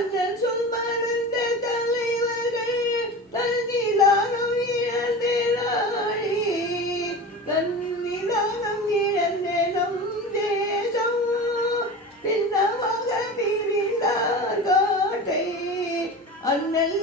அண்ணன் சொல் மறந்த தலைவர்கள் தன்னிலானம் இழந்தே நாடி தன்னிலானம் இழந்த நம் தேசம் பின்னமாக பிரிந்தார் காட்டை அண்ணல்